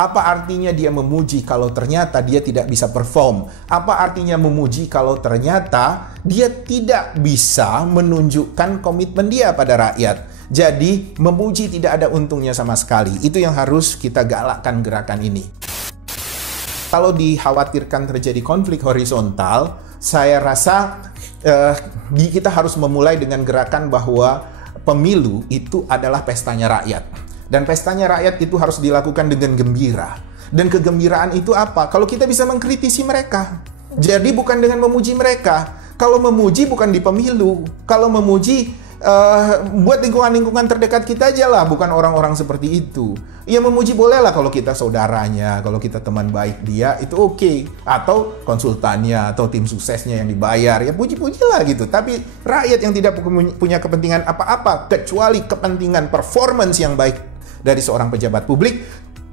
Apa artinya dia memuji kalau ternyata dia tidak bisa perform? Apa artinya memuji kalau ternyata dia tidak bisa menunjukkan komitmen dia pada rakyat? Jadi memuji tidak ada untungnya sama sekali. Itu yang harus kita galakkan gerakan ini. Kalau dikhawatirkan terjadi konflik horizontal, saya rasa kita harus memulai dengan gerakan bahwa pemilu itu adalah pestanya rakyat. Dan pestanya rakyat itu harus dilakukan dengan gembira. Dan kegembiraan itu apa? Kalau kita bisa mengkritisi mereka. Jadi bukan dengan memuji mereka. Kalau memuji bukan di pemilu. Kalau memuji buat lingkungan-lingkungan terdekat kita aja lah, bukan orang-orang seperti itu. Ya memuji bolehlah kalau kita saudaranya, kalau kita teman baik dia, itu oke. Atau konsultannya, atau tim suksesnya yang dibayar, ya puji-pujilah gitu. Tapi rakyat yang tidak punya kepentingan apa-apa, kecuali kepentingan performance yang baik dari seorang pejabat publik,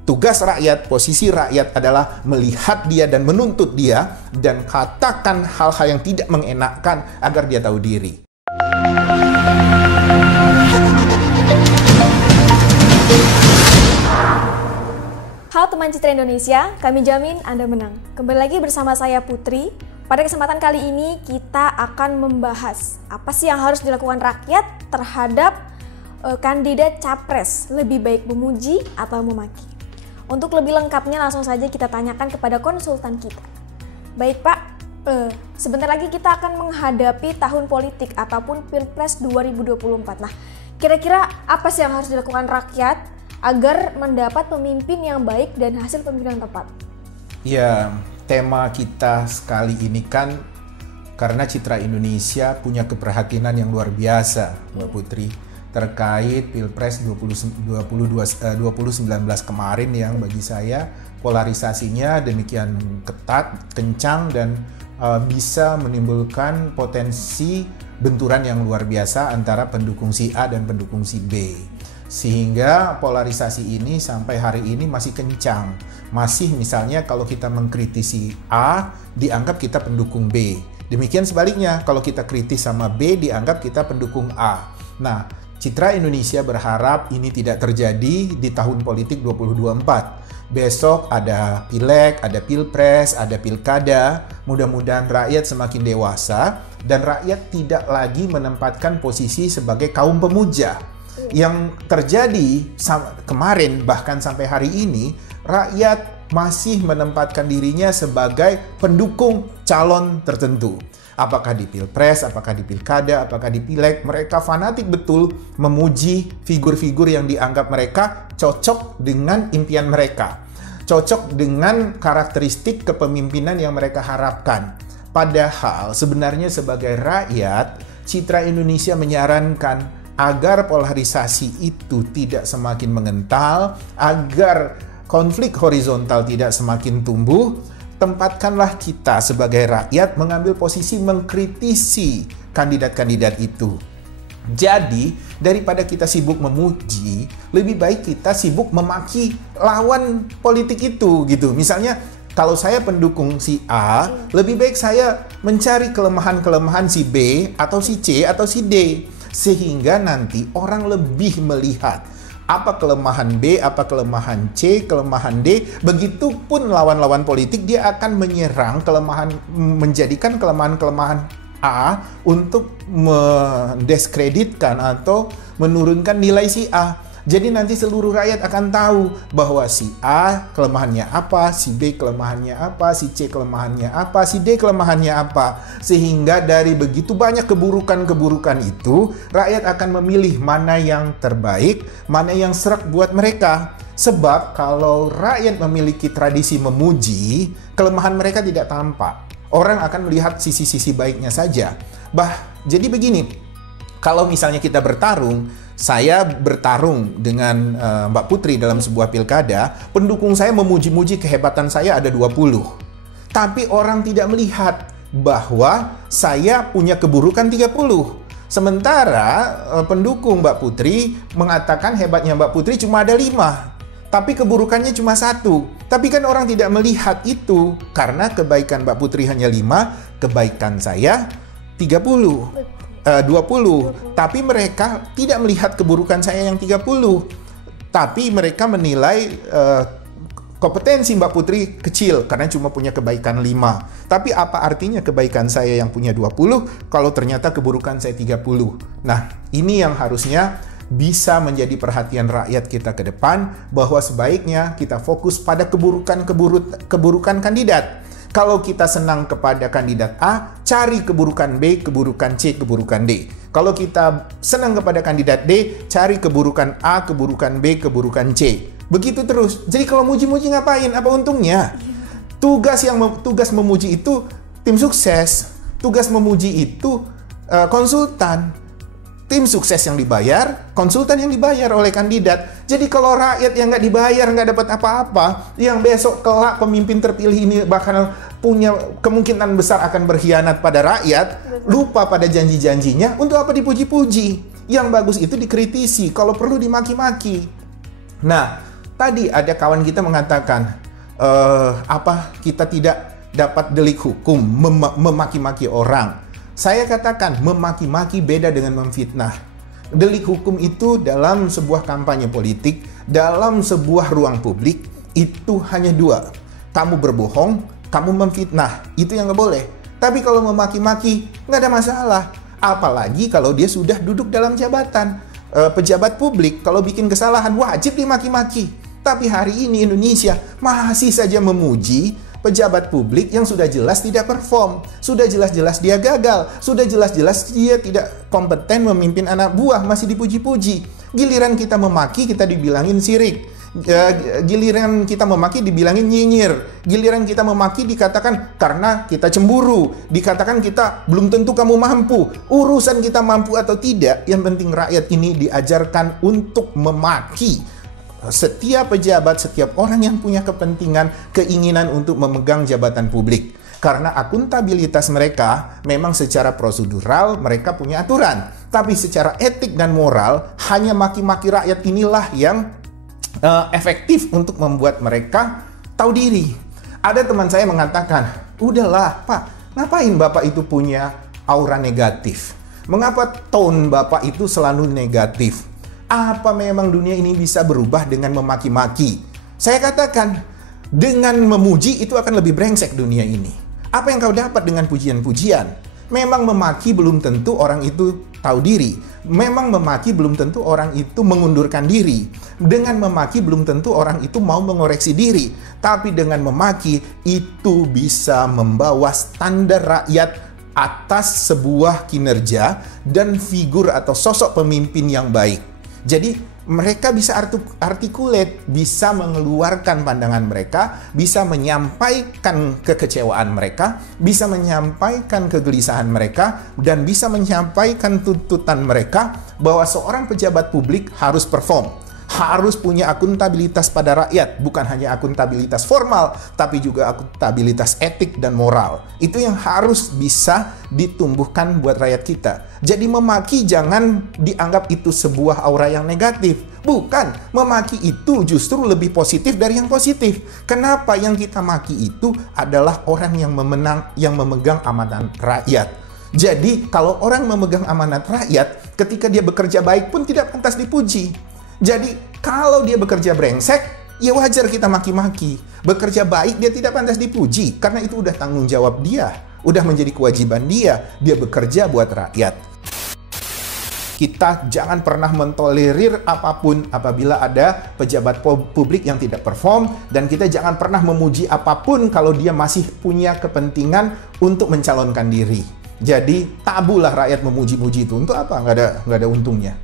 tugas rakyat, posisi rakyat adalah melihat dia dan menuntut dia, dan katakan hal-hal yang tidak mengenakkan agar dia tahu diri. Halo teman Citra Indonesia, kami jamin Anda menang. Kembali lagi bersama saya Putri. Pada kesempatan kali ini kita akan membahas apa sih yang harus dilakukan rakyat terhadap kandidat capres, lebih baik memuji atau memaki. Untuk lebih lengkapnya langsung saja kita tanyakan kepada konsultan kita. Baik Pak, sebentar lagi kita akan menghadapi tahun politik ataupun Pilpres 2024. Nah, kira-kira apa sih yang harus dilakukan rakyat agar mendapat pemimpin yang baik dan hasil pemimpin yang tepat? Ya, tema kita sekali ini kan karena Citra Indonesia punya keprihatinan yang luar biasa, Mbak Putri, terkait Pilpres 2019 kemarin yang bagi saya polarisasinya demikian ketat, kencang, dan bisa menimbulkan potensi benturan yang luar biasa antara pendukung si A dan pendukung si B. Sehingga polarisasi ini sampai hari ini masih kencang. Masih misalnya kalau kita mengkritisi A, dianggap kita pendukung B. Demikian sebaliknya, kalau kita kritis sama B, dianggap kita pendukung A. Nah, Citra Indonesia berharap ini tidak terjadi di tahun politik 2024. Besok ada pileg, ada pilpres, ada pilkada. Mudah-mudahan rakyat semakin dewasa dan rakyat tidak lagi menempatkan posisi sebagai kaum pemuja. Yang terjadi kemarin bahkan sampai hari ini, rakyat masih menempatkan dirinya sebagai pendukung calon tertentu. Apakah di pilpres, apakah di pilkada, apakah di pileg, mereka fanatik betul memuji figur-figur yang dianggap mereka cocok dengan impian mereka, cocok dengan karakteristik kepemimpinan yang mereka harapkan. Padahal sebenarnya sebagai rakyat, Citra Indonesia menyarankan agar polarisasi itu tidak semakin mengental, agar konflik horizontal tidak semakin tumbuh. Tempatkanlah kita sebagai rakyat mengambil posisi mengkritisi kandidat-kandidat itu. Jadi, daripada kita sibuk memuji, lebih baik kita sibuk memaki lawan politik itu gitu. Misalnya, kalau saya pendukung si A, lebih baik saya mencari kelemahan-kelemahan si B atau si C atau si D, sehingga nanti orang lebih melihat apa kelemahan B, apa kelemahan C, kelemahan D. Begitupun lawan-lawan politik, dia akan menyerang kelemahan, menjadikan kelemahan-kelemahan A untuk mendiskreditkan atau menurunkan nilai si A. Jadi nanti seluruh rakyat akan tahu bahwa si A kelemahannya apa, si B kelemahannya apa, si C kelemahannya apa, si D kelemahannya apa. Sehingga dari begitu banyak keburukan-keburukan itu, rakyat akan memilih mana yang terbaik, mana yang serak buat mereka. Sebab kalau rakyat memiliki tradisi memuji, kelemahan mereka tidak tampak. Orang akan melihat sisi-sisi baiknya saja. Jadi begini, kalau misalnya kita bertarung, saya bertarung dengan Mbak Putri dalam sebuah pilkada, pendukung saya memuji-muji kehebatan saya ada 20. Tapi orang tidak melihat bahwa saya punya keburukan 30. Sementara pendukung Mbak Putri mengatakan hebatnya Mbak Putri cuma ada 5. Tapi keburukannya cuma 1. Tapi kan orang tidak melihat itu. Karena kebaikan Mbak Putri hanya 5, kebaikan saya 30. 20. Tapi mereka tidak melihat keburukan saya yang 30. Tapi mereka menilai Kompetensi Mbak Putri kecil karena cuma punya kebaikan 5. Tapi apa artinya kebaikan saya yang punya 20 kalau ternyata keburukan saya 30? Nah, ini yang harusnya bisa menjadi perhatian rakyat kita ke depan, bahwa sebaiknya kita fokus pada keburukan kandidat. Kalau kita senang kepada kandidat A, cari keburukan B, keburukan C, keburukan D. Kalau kita senang kepada kandidat D, cari keburukan A, keburukan B, keburukan C. Begitu terus. Jadi kalau muji-muji ngapain? Apa untungnya? Tugas memuji itu tim sukses. Tugas memuji itu konsultan. Tim sukses yang dibayar, konsultan yang dibayar oleh kandidat. Jadi kalau rakyat yang nggak dibayar, nggak dapat apa-apa, yang besok kelak pemimpin terpilih ini bahkan punya kemungkinan besar akan berkhianat pada rakyat, lupa pada janji-janjinya, untuk apa dipuji-puji? Yang bagus itu dikritisi, kalau perlu dimaki-maki. Nah, tadi ada kawan kita mengatakan, kita tidak dapat delik hukum memaki-maki orang. Saya katakan, memaki-maki beda dengan memfitnah. Delik hukum itu dalam sebuah kampanye politik, dalam sebuah ruang publik, itu hanya 2. Kamu berbohong, kamu memfitnah. Itu yang nggak boleh. Tapi kalau memaki-maki, nggak ada masalah. Apalagi kalau dia sudah duduk dalam jabatan. Pejabat publik, kalau bikin kesalahan, wajib dimaki-maki. Tapi hari ini Indonesia masih saja memuji pejabat publik yang sudah jelas tidak perform, sudah jelas-jelas dia gagal, sudah jelas-jelas dia tidak kompeten memimpin anak buah, masih dipuji-puji. Giliran kita memaki, kita dibilangin sirik. Giliran kita memaki, dibilangin nyinyir. Giliran kita memaki, dikatakan karena kita cemburu. Dikatakan kita belum tentu kamu mampu. Urusan kita mampu atau tidak, yang penting rakyat ini diajarkan untuk memaki setiap pejabat, setiap orang yang punya kepentingan, keinginan untuk memegang jabatan publik. Karena akuntabilitas mereka memang secara prosedural mereka punya aturan. Tapi secara etik dan moral, hanya maki-maki rakyat inilah yang efektif untuk membuat mereka tahu diri. Ada teman saya mengatakan, udahlah Pak, ngapain Bapak itu punya aura negatif? Mengapa tone Bapak itu selalu negatif? Apa memang dunia ini bisa berubah dengan memaki-maki? Saya katakan, dengan memuji itu akan lebih brengsek dunia ini. Apa yang kau dapat dengan pujian-pujian? Memang memaki belum tentu orang itu tahu diri. Memang memaki belum tentu orang itu mengundurkan diri. Dengan memaki belum tentu orang itu mau mengoreksi diri. Tapi dengan memaki itu bisa membawa standar rakyat atas sebuah kinerja dan figur atau sosok pemimpin yang baik. Jadi mereka bisa articulate, bisa mengeluarkan pandangan mereka, bisa menyampaikan kekecewaan mereka, bisa menyampaikan kegelisahan mereka, dan bisa menyampaikan tuntutan mereka bahwa seorang pejabat publik harus perform, harus punya akuntabilitas pada rakyat, bukan hanya akuntabilitas formal, tapi juga akuntabilitas etik dan moral. Itu yang harus bisa ditumbuhkan buat rakyat kita. Jadi memaki jangan dianggap itu sebuah aura yang negatif. Bukan, memaki itu justru lebih positif dari yang positif. Kenapa? Yang kita maki itu adalah orang yang memegang amanat rakyat. Jadi kalau orang memegang amanat rakyat, ketika dia bekerja baik pun tidak pantas dipuji. Jadi kalau dia bekerja brengsek, ya wajar kita maki-maki. Bekerja baik dia tidak pantas dipuji, karena itu udah tanggung jawab dia, udah menjadi kewajiban dia bekerja buat rakyat. Kita jangan pernah mentolerir apapun apabila ada pejabat publik yang tidak perform, dan kita jangan pernah memuji apapun kalau dia masih punya kepentingan untuk mencalonkan diri. Jadi tabulah rakyat memuji-muji itu, untuk apa? Nggak ada untungnya.